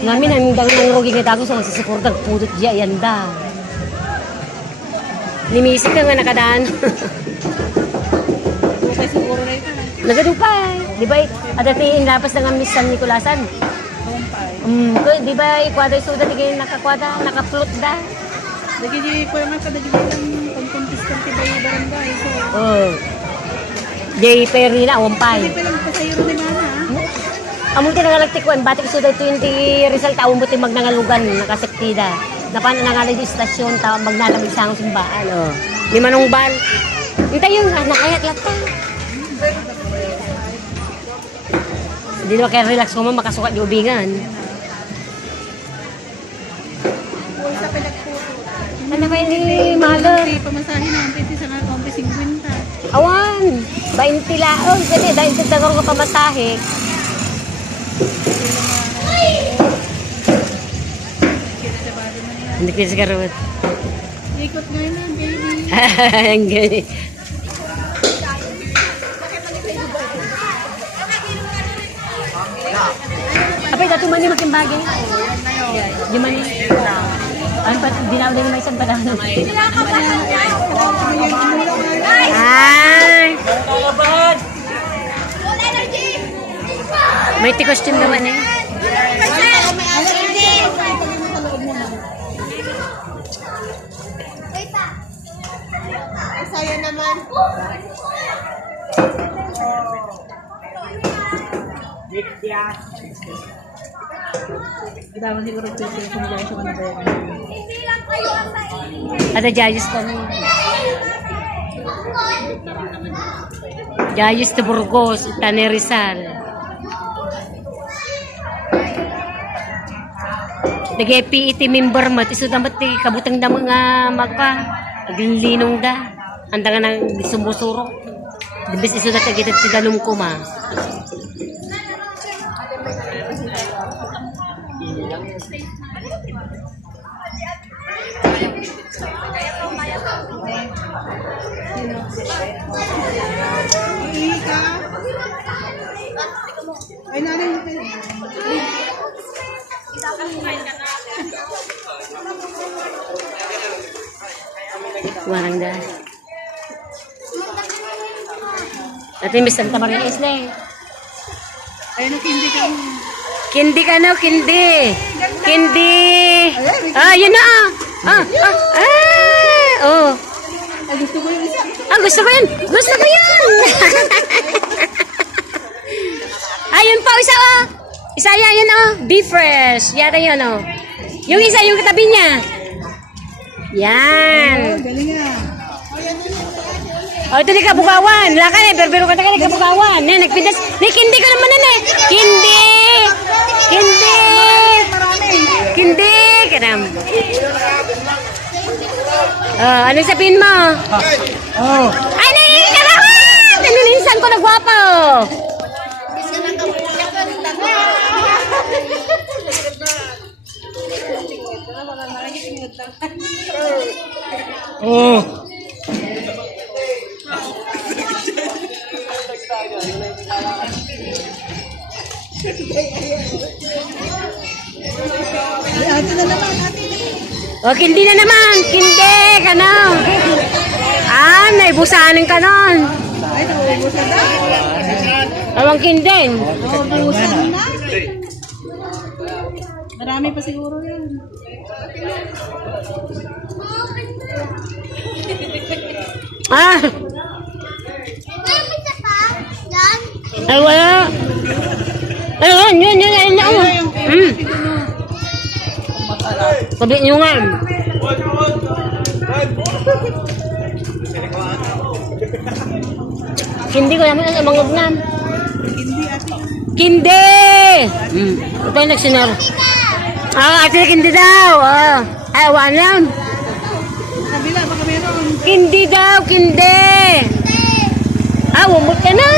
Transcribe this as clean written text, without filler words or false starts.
Namin ang rugi nga dago sa sisipurdag pudot diya yanda. Nimisik ka nga nakadaan. Okay, siguro na ito. Nagadupay. Di ba, adating lapas ng Miss San Nicolasan? Di ba, ikwada yung suda, di kayo nakakwada, nakaplot da. Lagi ko yung mga kadagdagan pang-contest kang tiba yung barangay. So, Jay Perry na, wampay. hindi pa lang pasayro ni mama. Among tinangalagtikwan, batik suda ito yung result, awang buti magnangalugan, nakasektida. Napan nangalay di istasyon, magnalamig sa simbaan. Di manong bal. Hintay yung nakayat lata. Hindi naman kaya relax mo, makasukat di ubingan. Sa pinagputo. Ano ba yun ni Mother? Hindi pamasahin na, pwede sa nga kompe 50. Awan, 20 laon. Pwede, dahil sa dagong ka pamasahe. Hindi ko sa karot. Ikot ngayon na, baby. Ang gani. Apay, dati man yung makimbagay. Di man yung... Ano pa, dinaw din may isang padano. Ay! May costume naman eh. Saya naman. Dapat siguro pwede kung dahil sa mga bayan. Ada jayus kami. Jayus de Burgos, Tane Rizal. Nagay PET member mo, iso dapat kabutang da mga magpa. Aglinlinong da. Anda nga nang sumusuro. Dibis iso da kita tidalom ko ma. Ay, nanay mo kayo. Warang da. Dati Miss Santa Maria Isla eh. Ayun, hindi ka mo. Kindi ka no, kindi. Kindi. Ah, yun na ah. Oh. Ay, gusto ko yung isa. Gusto ko yun. Gusto ko yun. Ayun pa, isa oh. Isa yan oh. Be fresh. Yata yun oh. Yung isa, yung katabi niya. Yan. Galing nga. Oh, ito ni Kabugawan. Laka na, berbero ka na Kabugawan. Yan, nagpindas. Kindi ko naman na eh. Kindi. Kindi. Kindi. Kanam. Anong sabihin mo? Ay, nanginginig! Naninsan ko nagwapo. Ate na naman, ate. O, kindi na naman. Kindi, kano. Naibusanin ka nun. Ay, nauubusan na. Awang kindin. Nauubusan na. Marami pa siguro yun. Ay, wala. Ayun, yun. Sabi nyo nga. Kindi ko naman ang mangugnan. Hindi, ate. Kindi! Ito yung nagsinor. Ate, kindi daw. Ay, awan lang. Kabila, baka meron. Kindi daw, kindi. Umot ka na.